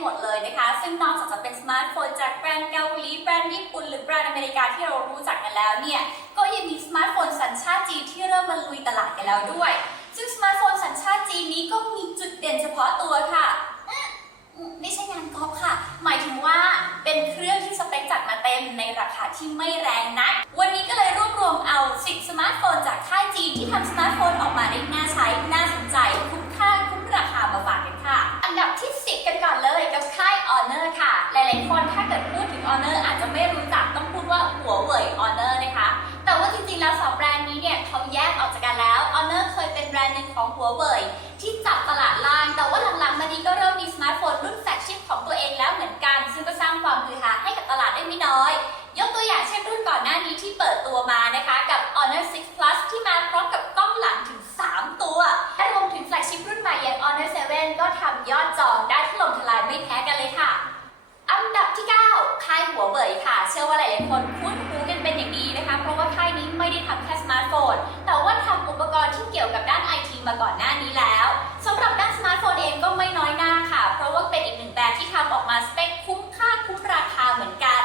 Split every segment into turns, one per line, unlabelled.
หมดเลยนะคะ ซึ่งนอกจากจะเป็นสมาร์ทโฟนจากแบรนด์เกาหลีแบรนด์ญี่ปุ่นหรือแบรนด์อเมริกาที่เรารู้จักกันแล้วเนี่ย ก็ยังมีสมาร์ทโฟนสัญชาติจีนที่เริ่มมาลุยตลาดกันแล้วด้วย ซึ่งสมาร์ทโฟนสัญชาติจีนนี้ก็มีจุดเด่นเฉพาะตัวค่ะไม่ใช่งานก๊อปค่ะ หมายถึงว่าเป็นเครื่องที่สเปคจัดมาเต็มในราคาที่ไม่แรงนักวันนี้ก็เลยรวบรวมเอา10สมาร์ทโฟนจากค่ายจีนที่ทำสมาร์ทโฟนออกมาได้น่าใช้ น่าสนใจ คุ้มค่า คุ้มราคามาฝากกันค่ะ อันดับที่ 10 ของหัวเว่ยที่จับตลาดล่าง แต่ว่าหลังๆมานี้ก็เริ่มมีสมาร์ทโฟนรุ่นแฟลกชิพของตัวเองแล้วเหมือนกัน ซึ่งก็สร้างความฮือฮาให้กับตลาดได้ไม่น้อย ยกตัวอย่างเช่นรุ่นก่อนหน้านี้ที่เปิดตัวมานะคะ กับ Honor 6 Plus ที่มาพร้อมกับกล้องหลังถึง 3 ตัว และรวมถึงแฟลกชิพรุ่นใหม่อย่าง Honor 7 ก็ทำยอดจองได้ถล่มทลายไม่แพ้กันเลยค่ะอันดับที่ 9 ค่ายหัวเว่ยค่ะ เชื่อว่าหลายๆคนคุ้นหูกันเป็นอย่างดีนะคะ เพราะว่าค่ายนี้ไม่ได้ทำแค่สมาร์ท มาก่อนหน้านี้แล้วสำหรับด้านสมาร์ทโฟนเองก็ไม่น้อยหน้าค่ะ เพราะว่าเป็นอีกหนึ่งแบรนด์ที่ทำออกมาสเปคคุ้มค่าคุ้มราคาเหมือนกัน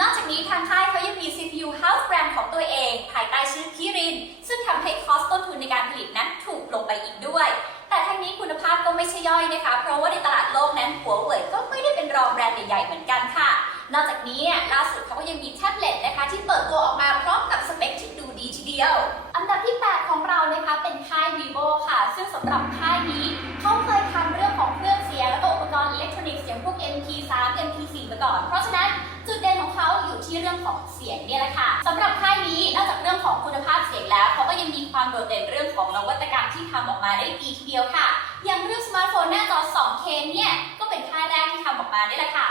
นอกจากนี้ทางค่ายเขายังมี CPU House Brand ของตัวเอง ภายใต้ชื่อคิริน ซึ่งทำให้คอสต้นทุนในการผลิตนั้นถูกลงไปอีกด้วย แต่ทั้งนี้คุณภาพก็ไม่ใช่ย่อยนะคะ เพราะว่าในตลาดโลกนั้นหัวเว่ยก็ไม่ได้เป็นรองแบรนด์ใหญ่ๆเหมือนกันค่ะ นอกจากนี้ล่าสุดเขาก็ยังมีแท็บเล็ตนะคะที่เปิด ก่อน เพราะฉะนั้นจุดเด่นของเขาอยู่ที่เรื่องของเสียงเนี่ยแหละค่ะสำหรับค่ายนี้นอกจากเรื่องของคุณภาพเสียงแล้วเขาก็ยังมีความโดดเด่นเรื่องของนวัตกรรมที่ทำออกมาได้ดีทีเดียวค่ะ อย่างเรื่องสมาร์ทโฟนหน้าจอ 2K เนี่ยก็เป็นค่ายแรกที่ทำออกมานี่แหละค่ะ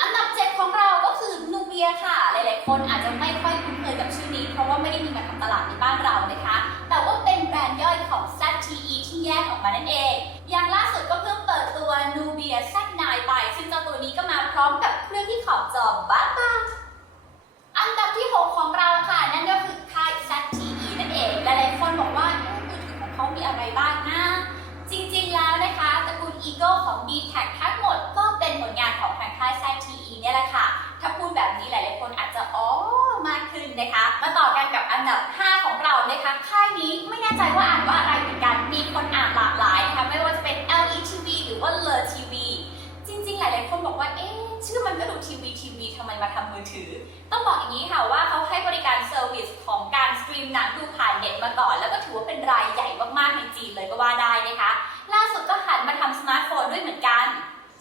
อันดับ7ของเราก็คือนูเบียค่ะ หลายๆ คนอาจจะไม่ค่อยคุ้นเคยกับชื่อนี้ เพราะว่าไม่ได้มีมาทำตลาดในบ้านเรานะคะ แต่ว่าเป็นแบรนด์ย่อยของ ZTE ที่แยกออกมานั่นเอง อย่างล่าสุดก็เพิ่งเปิดตัว Nubia Z9 ไปซึ่งเจ้าตัวนี้ก็มา พร้อมกับเครื่องที่ขอบจอบ้าบ้าอั ทำไมมาทำมือถือ ต้องบอกอย่างนี้ค่ะว่าเขาให้บริการเซอร์วิสของการสตรีมหนังดูผ่านเน็ตมาก่อน แล้วก็ถือว่าเป็นรายใหญ่มากๆในจีนเลยก็ว่าได้นะคะ ล่าสุดก็หันมาทำสมาร์ทโฟนด้วยเหมือนกัน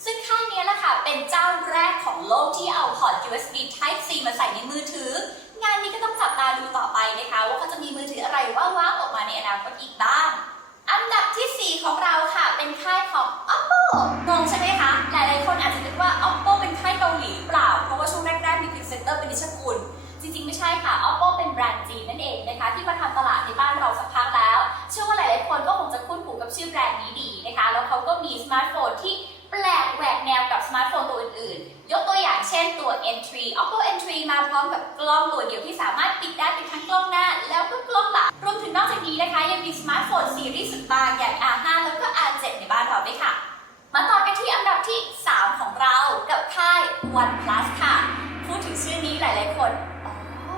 ซึ่งค่ายนี้แหละค่ะ เป็นเจ้าแรกของโลกที่เอาพอร์ต USB Type C มาใส่ในมือถือ งานนี้ก็ต้องจับตาดูต่อไปนะคะ ว่าเขาจะมีมือถืออะไรว้าวๆออกมาในอนาคตอีกบ้าง อันดับทีสี่4 ของเราค่ะ เป็นค่ายของ Oppo งงใช่ไหมคะ ช่ค่ะ Oppo เป็นแบรนด์จีนนั่นเองนะคะ ที่มาทำตลาดในบ้านเราสักพักแล้ว เชื่อว่าหลายๆคนก็คงจะคุ้นหูกับชื่อแบรนด์นี้ดีนะคะ แล้วเขาก็มีสมาร์ทโฟนที่แปลกแหวกแนวกับสมาร์ทโฟนตัวอื่นๆ ยกตัวอย่างเช่นตัว N3 Oppo N3 มาพร้อมกับกล้องตัวเดียวที่สามารถปิดได้เป็นทั้งกล้องหน้า แล้วก็กล้องหลัง รวมถึงนอกจากนี้นะคะ ยังมีสมาร์ทโฟนซีรีส์สุดบางอย่าง R5 แล้วก็ R7 ในบ้านเราด้วยค่ะ มาต่อกันที่อันดับที่ 3 ของเรากับค่าย OnePlus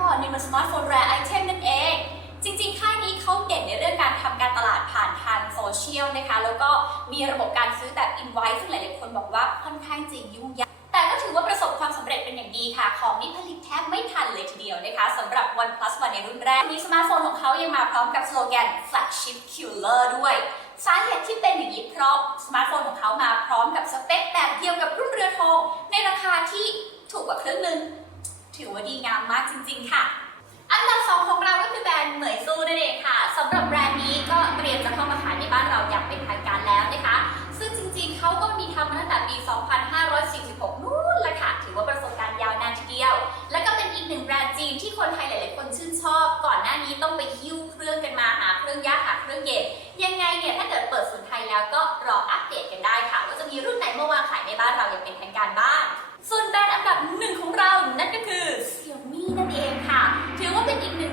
อนี่มันสมาร์ทโฟนแรไอเทมนั่นเอง จริงๆ ค่ายนี้เขาเด่นในเรื่องการทำการตลาดผ่านทางโซเชียลนะคะ แล้วก็มีระบบการซื้อแบบ invite ซึ่งหลายๆคนบอกว่าค่อนข้างจะยุ่งยาก แต่ก็ถือว่าประสบความสำเร็จเป็นอย่างดีค่ะ ของนี้ผลิตแทบไม่ทันเลยทีเดียวนะคะสำหรับ OnePlus One ในรุ่นแรกมีสมาร์ทโฟนของเขายังมาพร้อมกับสโลแกน flagship killer ด้วยสาเหตุที่เป็นอย่างนี้เพราะสมาร์ทโฟนของเขามาพร้อมกับสเปคแบบเดียวกับรุ่นเรือธงในราคาที่ถูกกว่าครึ่งหนึง ว่าดีงามมากจริง ๆ ค่ะ อันดับสองของเราก็คือแบรนด์เหมยซูนั่นเองค่ะสำหรับแบรนด์นี้ก็เตรียมจะเข้ามาขายในบ้านเราอย่างเป็นทางการแล้วนะคะ ซึ่งจริงๆเขาก็มีทำมาตั้งแต่ปี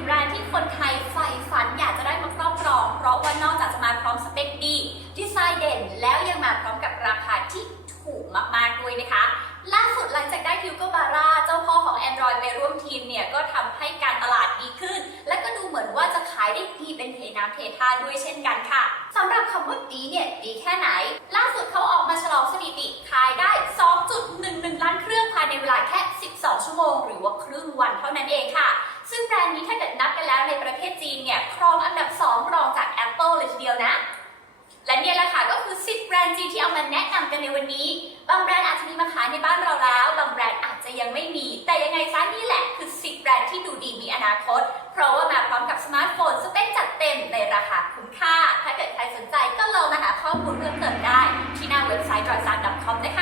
แบรนด์ที่คนไทยใฝ่ฝันอยากจะได้มาครอบครอง เพราะว่านอกจากจะมาพร้อมสเปคดี ดีไซน์เด่น แล้วยังมาพร้อมกับราคาที่ถูกมากๆด้วยนะคะ ล่าสุดหลังจากได้ฮิวโกบาร่าเจ้า ดูดีมีอนาคต เพราะว่ามาพร้อมกับสมาร์ทโฟนสเปคจัดเต็มในราคาคุ้มค่า ถ้าเกิดใครสนใจก็ลองมาหาข้อมูลเพิ่มเติมได้ ที่หน้าเว็บไซต์ d r o n s a n c o m นะคะ